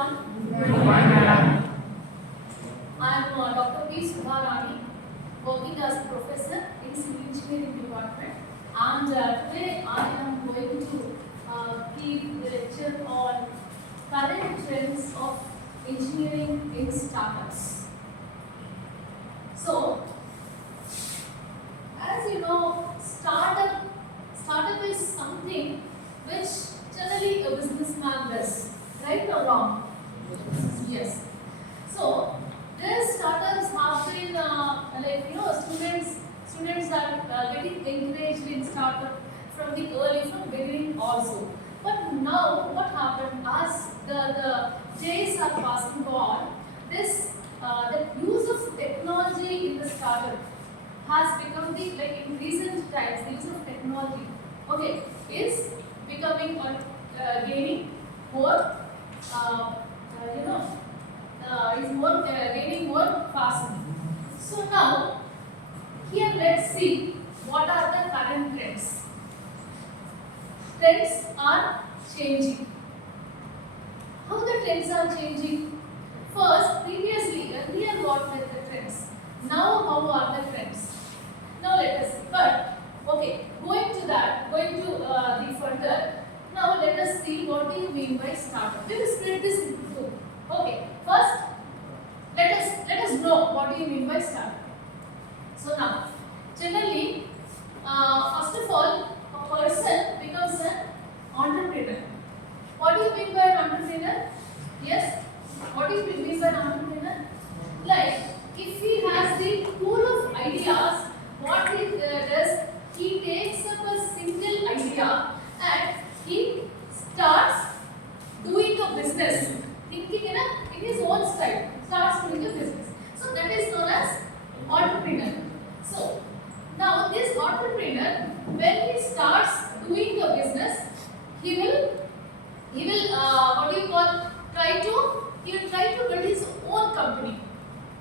everyone. I am Dr. P. Sudharani, working as a professor in civil engineering department, and today I am going to give the lecture on current trends of engineering in startups. So, as you know, startup is something which generally a businessman does, right or wrong? Yes. So these startups have been students are getting encouraged in startup from from beginning also. But now what happened as the days are passing on, this the use of technology in the startup has become in recent times the use of technology, okay, is becoming gaining more uh, you know is more gaining more fast. So now here let's see what are the current trends. Trends are changing. How the trends are changing? First, previously, earlier what were the trends? Now how are the trends? Now let us see. But okay, going to the further. Now let us see what do you mean by startup. We will split this into two. Okay, first let us know what do you mean by startup. So now, generally, first of all, a person becomes an entrepreneur. What do you mean by an entrepreneur? Yes. What do you mean by an entrepreneur? Like, if he has the pool of ideas, what he does, he takes up a single idea and he starts doing a business, thinking in his own style, starts doing a business. So that is known as entrepreneur. So now this entrepreneur, when he starts doing a business, he will what do you call he will try to build his own company.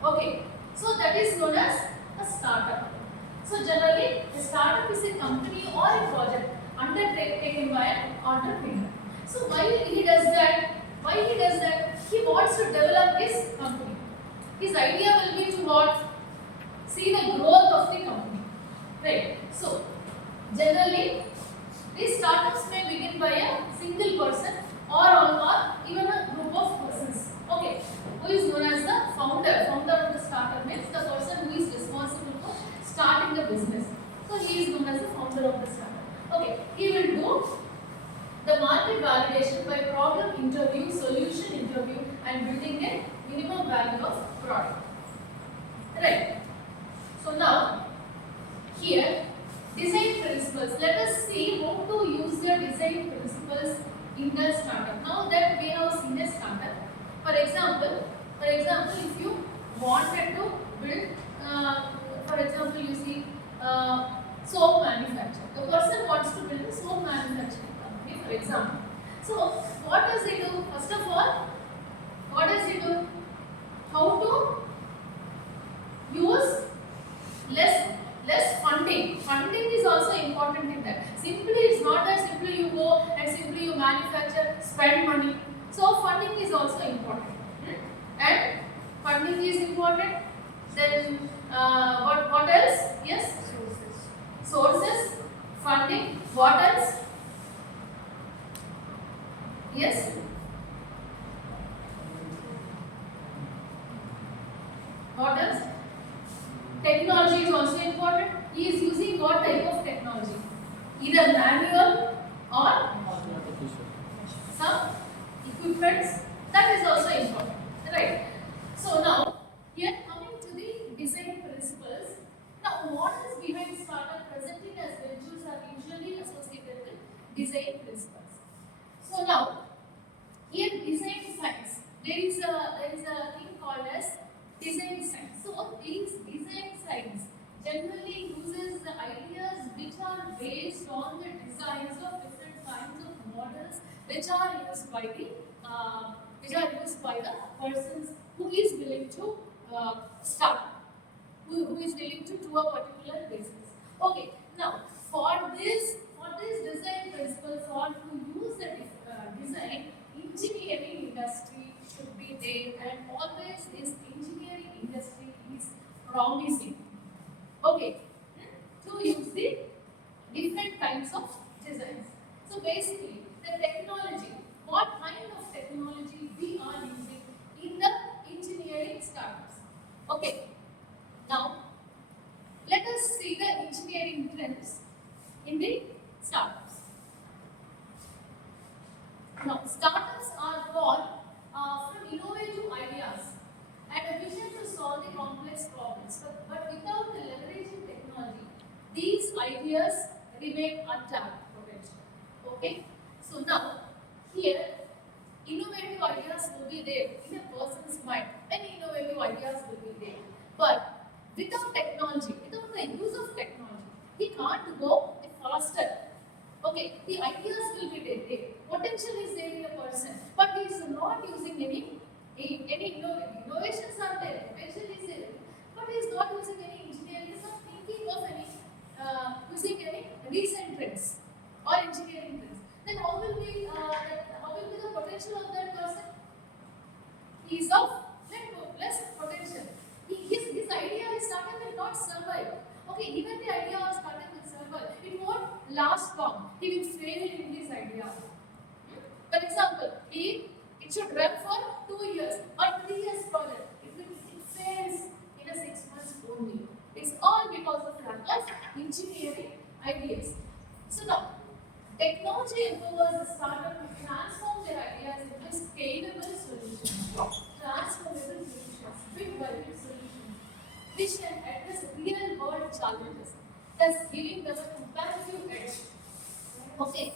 Okay, so that is known as a startup. So generally, a startup is a company or a project undertaken by an entrepreneur. So why he does that? He wants to develop his company. His idea will be to what? See the growth of the company. Right. So generally, these startups may begin by a single person or even a group of persons. Okay, who is known as the founder. Founder of the startup means the person who is responsible for starting the business. So he is known as the founder of the startup. Okay, he will do the market validation by problem interview, solution interview, and building a minimum value of product. Right. So now here design principles. Let us see how to use the design principles in the startup. Now that we have seen a startup, for example, if you wanted to build, for example, you see soap manufacturer. The person wants to build a soap manufacturing company, for example. So what does he do? First of all, what does he do? How to use less funding. Funding is also important in that. Simply, it's not that simply you go and simply you manufacture, spend money. So funding is also important. And funding is important. Then what else? Yes. Sources. Funding. What else? Yes. What else? Technology is also important. He is using what type of technology? Either manual or some equipments. That is also important. Right. So now, here coming to the design principles. Now, what is behind startup presenting as ventures are usually associated with design principles. So now, here design science. There is a thing called as design science. So these design science generally uses the ideas which are based on the designs of different kinds of models which are used by the persons who is willing to start, who is willing to do a particular business. Okay, now for this design principle, for to use the design, engineering industry promising. Okay, to use the different kinds of designs. So basically, the technology, what kind of technology we are using in the engineering startups. Okay, now let us see the engineering trends in the startups. Now, startups are born from innovative ideas and a vision to solve the complex problems. But without the leveraging technology, these ideas remain untapped potential. Okay? So now, here, innovative ideas will be there in a person's mind. Many innovative ideas will be there. But without technology, without the use of technology, he can't go faster. Okay, the ideas will be there. The potential is there in a person, but he is not using any innovations are there. Potential is there, but he is not using any engineering. He is not thinking of any using any recent trends or engineering trends. Then how will be the potential of that person? He is of less potential. His idea is started will not survive. Okay, even the idea was started will survive. It won't last long. He will fail in his idea. For example, it should run for 2 years or 3 years project. It fails in a 6 months only. It's all because of lack of engineering ideas. So now, technology empowers the startup to transform their ideas into scalable solutions, transformable solutions, big value solutions, which can address real world challenges, thus giving them a comparative edge. Okay,